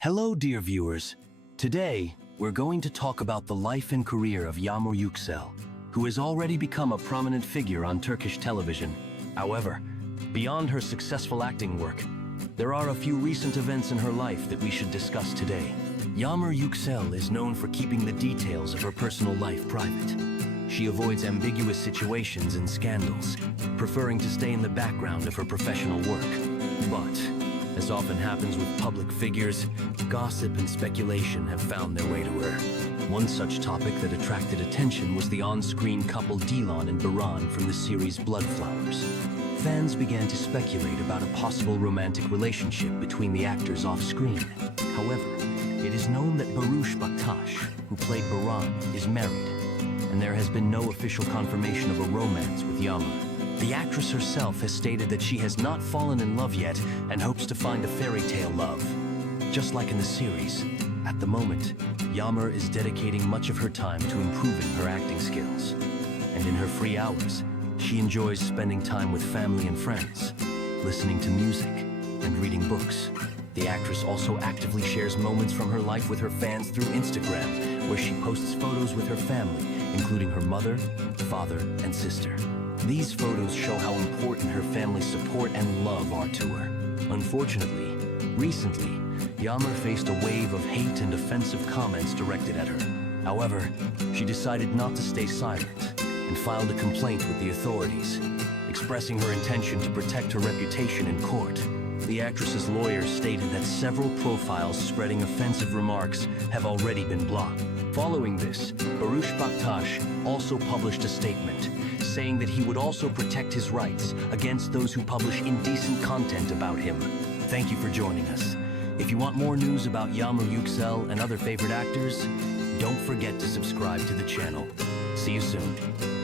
Hello, dear viewers. Today, we're going to talk about the life and career of Yagmur Yuksel, who has already become a prominent figure on Turkish television. However, beyond her successful acting work, there are a few recent events in her life that we should discuss today. Yagmur Yuksel is known for keeping the details of her personal life private. She avoids ambiguous situations and scandals, preferring to stay in the background of her professional work. But, as often happens with public figures, gossip and speculation have found their way to her. One such topic that attracted attention was the on-screen couple Dilan and Baran from the series Bloodflowers. Fans began to speculate about a possible romantic relationship between the actors off-screen. However, it is known that Baktas, who played Baran, is married, and there has been no official confirmation of a romance with Yagmur. The actress herself has stated that she has not fallen in love yet and hopes to find a fairy tale love. Just like in the series, at the moment, Yagmur is dedicating much of her time to improving her acting skills. And in her free hours, she enjoys spending time with family and friends, listening to music, and reading books. The actress also actively shares moments from her life with her fans through Instagram, where she posts photos with her family, including her mother, father, and sister. These photos show how important her family's support and love are to her. Unfortunately, recently, Yagmur faced a wave of hate and offensive comments directed at her. However, she decided not to stay silent and filed a complaint with the authorities, expressing her intention to protect her reputation in court. The actress's lawyers stated that several profiles spreading offensive remarks have already been blocked. Following this, Baktas also published a statement, saying that he would also protect his rights against those who publish indecent content about him. Thank you for joining us. If you want more news about Yagmur Yuksel and other favorite actors, don't forget to subscribe to the channel. See you soon.